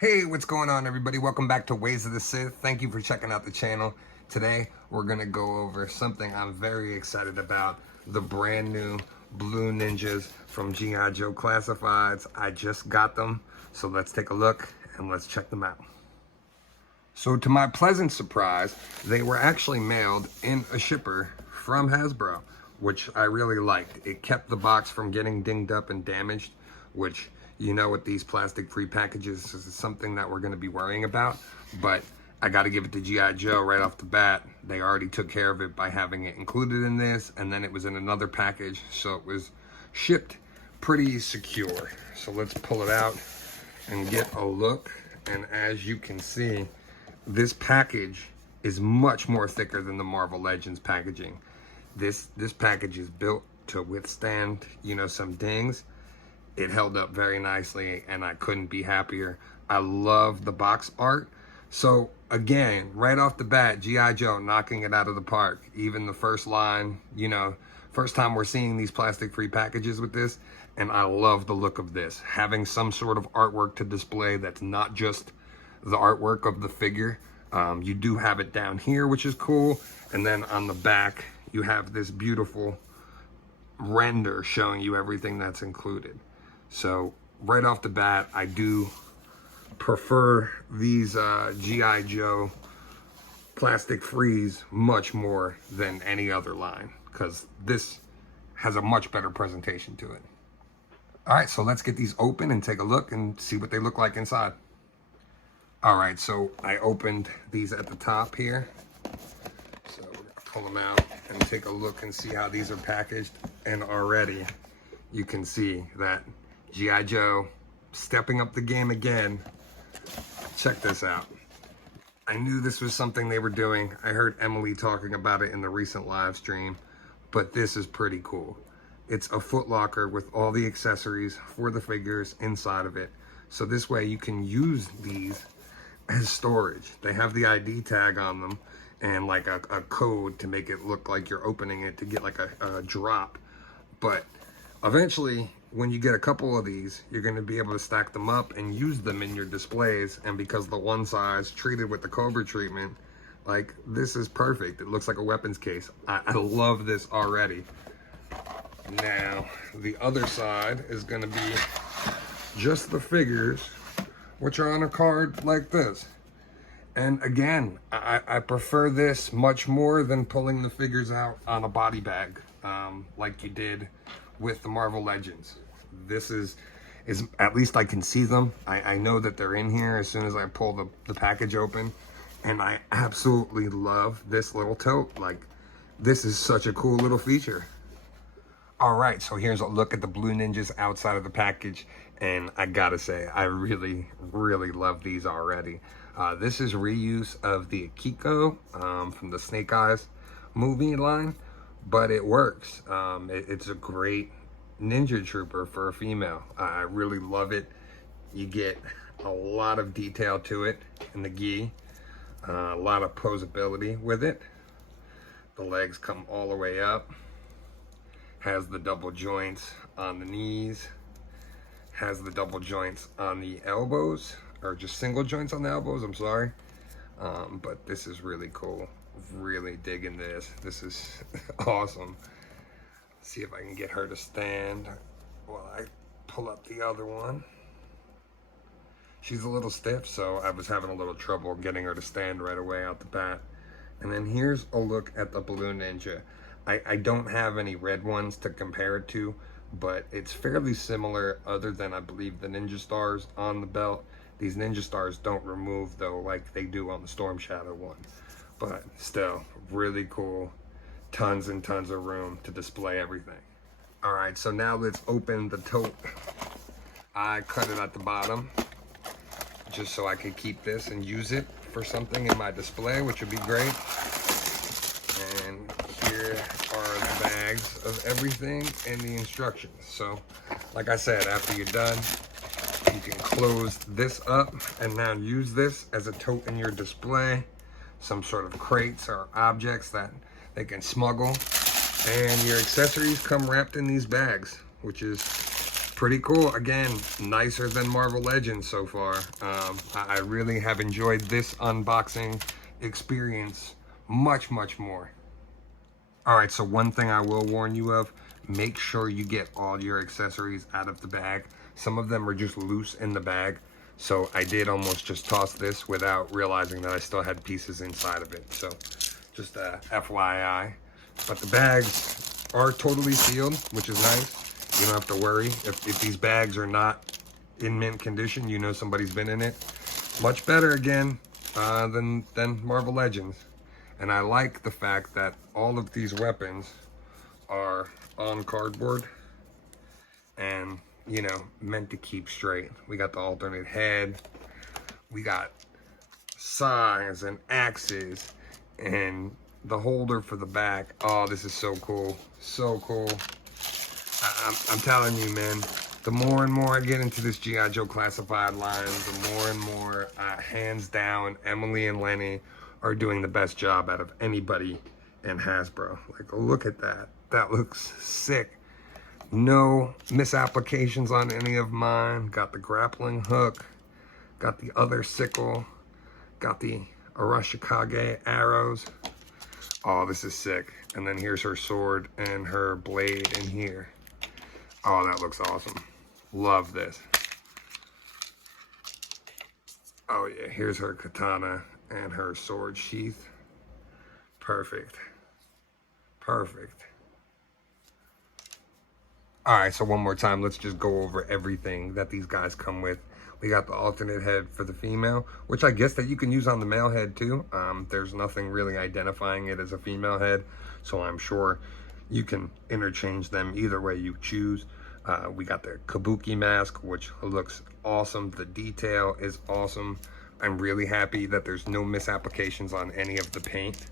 Hey, what's going on, everybody? Welcome back to Ways of the Sith. Thank you for checking out the channel. Today, we're going to go over something I'm very excited about. The brand new Blue Ninjas from G.I. Joe Classifieds. I just got them, so let's take a look and let's check them out. So to my pleasant surprise, they were actually mailed in a shipper from Hasbro, which I really liked. It kept the box from getting dinged up and damaged, which, you know, with these plastic-free packages, this is something that we're going to be worrying about. But I got to give it to G.I. Joe right off the bat. They already took care of it by having it included in this, and then it was in another package, so it was shipped pretty secure. So let's pull it out and get a look. And as you can see, this package is much more thicker than the Marvel Legends packaging. This package is built to withstand, you know, some dings. It held up very nicely, and I couldn't be happier. I love the box art. So again, right off the bat, G.I. Joe knocking it out of the park. Even the first line, you know, first time we're seeing these plastic-free packages with this, and I love the look of this. Having some sort of artwork to display that's not just the artwork of the figure. You do have it down here, which is cool. And then on the back, you have this beautiful render showing you everything that's included. So right off the bat, I do prefer these G.I. Joe plastic frees much more than any other line, because this has a much better presentation to it. All right, so let's get these open and take a look and see what they look like inside. All right, so I opened these at the top here. So we're gonna pull them out and take a look and see how these are packaged. And already you can see that G.I. Joe stepping up the game again. Check this out. I knew this was something they were doing. I heard Emily talking about it in the recent live stream, but this is pretty cool. It's a foot locker with all the accessories for the figures inside of it. So this way you can use these as storage. They have the ID tag on them and like a code to make it look like you're opening it to get like a drop. But eventually, when you get a couple of these, you're going to be able to stack them up and use them in your displays. And because the one size treated with the Cobra treatment, like, this is perfect. It looks like a weapons case. I love this already. Now, the other side is going to be just the figures, which are on a card like this. And again, I prefer this much more than pulling the figures out on a body bag, like you did with the Marvel Legends. This is at least I can see them. I know that they're in here as soon as I pull the package open. And I absolutely love this little tote. Like, this is such a cool little feature. All right, so here's a look at the Blue Ninjas outside of the package, and I gotta say, I really, really love these already. This is reuse of the Akiko from the Snake Eyes movie line, but it works. It's a great ninja trooper for a female. I really love it. You get a lot of detail to it in the gi, a lot of posability with it. The legs come all the way up. Has the double joints on the knees, has the double joints on the elbows, or just single joints on the elbows, I'm sorry. But this is really cool. Really digging this. This is awesome. Let's see if I can get her to stand while I pull up the other one. She's a little stiff, so I was having a little trouble getting her to stand right away out the bat. And then here's a look at the Blue Ninja. I don't have any red ones to compare it to, but it's fairly similar other than I believe the Ninja Stars on the belt. These Ninja Stars don't remove though like they do on the Storm Shadow one. But still, really cool. Tons and tons of room to display everything. All right, so now let's open the tote. I cut it at the bottom just so I could keep this and use it for something in my display, which would be great. And here are the bags of everything and the instructions. So, like I said, after you're done, you can close this up and now use this as a tote in your display. Some sort of crates or objects that they can smuggle. And your accessories come wrapped in these bags, which is pretty cool. Again, nicer than Marvel Legends so far. I really have enjoyed this unboxing experience much, much more. All right, so one thing I will warn you of, make sure you get all your accessories out of the bag. Some of them are just loose in the bag. So I did almost just toss this without realizing that I still had pieces inside of it. So just FYI. But the bags are totally sealed, which is nice. You don't have to worry. If these bags are not in mint condition, you know somebody's been in it. Much better again than Marvel Legends. And I like the fact that all of these weapons are on cardboard and, you know, meant to keep straight. We got the alternate head. We got saws and axes and the holder for the back. Oh, this is so cool. So cool. I'm telling you, man, the more and more I get into this G.I. Joe classified line, the more and more, hands down, Emily and Lenny are doing the best job out of anybody in Hasbro. Like, look at that. That looks sick. No misapplications on any of mine. Got the grappling hook. Got the other sickle. Got the Arashikage arrows. Oh, this is sick. And then here's her sword and her blade in here. Oh, that looks awesome. Love this. Oh yeah, here's her katana and her sword sheath. Perfect. Perfect. All right, so one more time, let's just go over everything that these guys come with. We got the alternate head for the female, which I guess that you can use on the male head too. There's nothing really identifying it as a female head, so I'm sure you can interchange them either way you choose. We got the kabuki mask, which looks awesome. The detail is awesome. I'm really happy that there's no misapplications on any of the paint.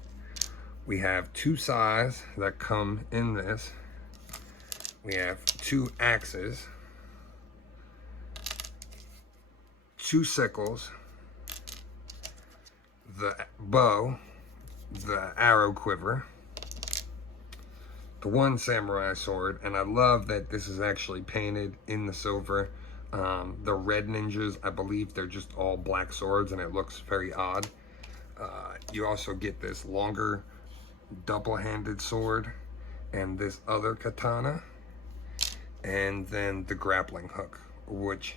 We have two saws that come in this. We have two axes, two sickles, the bow, the arrow quiver, the one samurai sword, and I love that this is actually painted in the silver. The red ninjas, I believe they're just all black swords, and it looks very odd. You also get this longer double-handed sword and this other katana, and then the grappling hook, which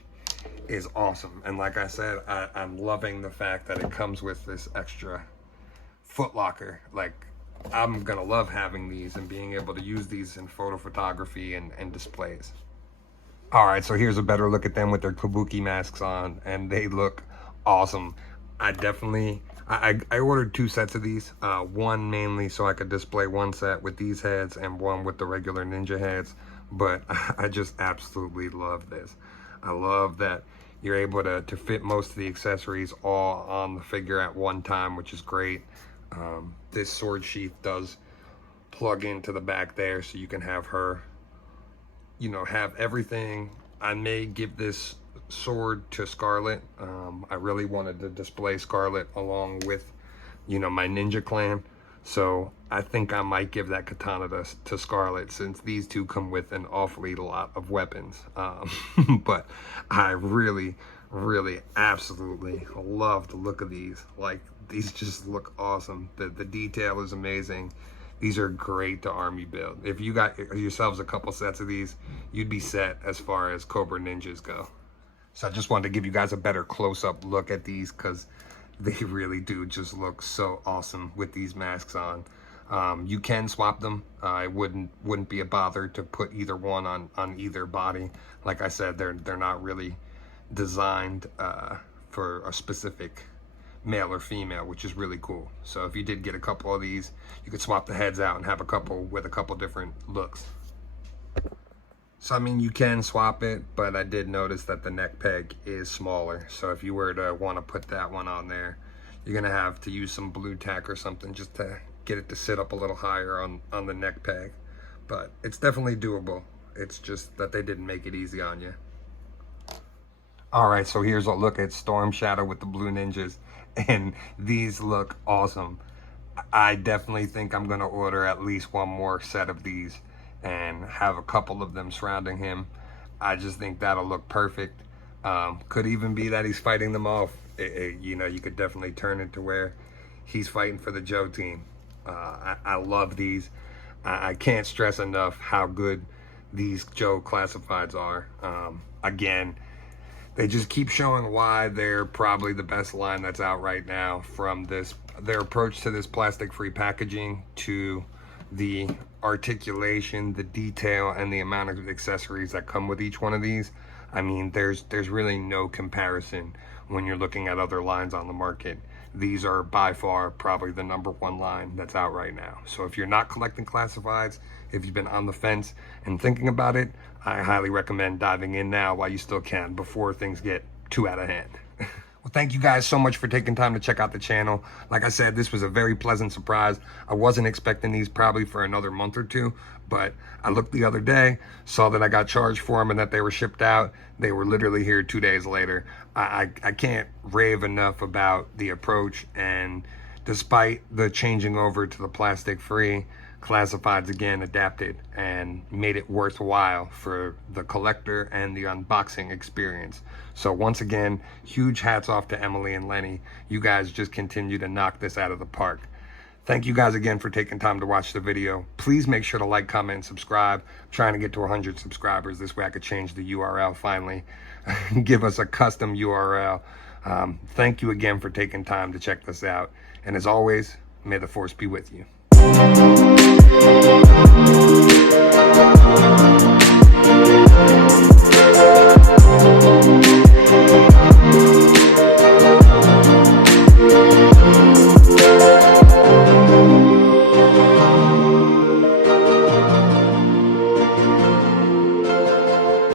is awesome. And like I said, I'm loving the fact that it comes with this extra foot locker. Like, I'm gonna love having these and being able to use these in photo photography and displays. All right, so here's a better look at them with their kabuki masks on, and they look awesome. I ordered two sets of these, one mainly so I could display one set with these heads and one with the regular ninja heads, but I just absolutely love this. I love that you're able to fit most of the accessories all on the figure at one time, which is great. This sword sheath does plug into the back there, so you can have her, you know, have everything. I may give this sword to Scarlet. I really wanted to display Scarlet along with, you know, my ninja clan. So I think I might give that katana to Scarlet, since these two come with an awfully lot of weapons. But I really, really, absolutely love the look of these. Like, these just look awesome. The detail is amazing. These are great to army build. If you got yourselves a couple sets of these, you'd be set as far as Cobra ninjas go. So I just wanted to give you guys a better close-up look at these, because they really do just look so awesome with these masks on. You can swap them. It wouldn't be a bother to put either one on either body. Like I said, they're not really designed for a specific male or female, which is really cool. So if you did get a couple of these, you could swap the heads out and have a couple with a couple different looks. So I mean, you can swap it, but I did notice that the neck peg is smaller. So if you were to want to put that one on there, you're gonna have to use some blue tack or something just to get it to sit up a little higher on the neck peg. But it's definitely doable. It's just that they didn't make it easy on you. All right, so here's a look at Storm Shadow with the blue ninjas, and these look awesome. I definitely think I'm gonna order at least one more set of these and have a couple of them surrounding him. I just think that'll look perfect. Could even be that he's fighting them off. You know, you could definitely turn it to where he's fighting for the Joe team. I love these. I can't stress enough how good these Joe classifieds are. Again, they just keep showing why they're probably the best line that's out right now, from their approach to this plastic-free packaging, to the articulation, the detail, and the amount of accessories that come with each one of these. I mean, there's really no comparison when you're looking at other lines on the market. These are by far probably the #1 line that's out right now. So if you're not collecting classifieds, if you've been on the fence and thinking about it, I highly recommend diving in now while you still can, before things get too out of hand. Well, thank you guys so much for taking time to check out the channel. Like I said, this was a very pleasant surprise. I wasn't expecting these probably for another month or two, but I looked the other day, saw that I got charged for them and that they were shipped out. They were literally here 2 days later. I can't rave enough about the approach, and despite the changing over to the plastic-free, classifieds again adapted and made it worthwhile for the collector and the unboxing experience. So once again, huge hats off to Emily and Lenny. You guys just continue to knock this out of the park. Thank you guys again for taking time to watch the video. Please make sure to like, comment, and subscribe. I'm trying to get to 100 subscribers. This way I could change the URL finally. Give us a custom URL. Thank you again for taking time to check this out. And as always, may the force be with you. Thank you.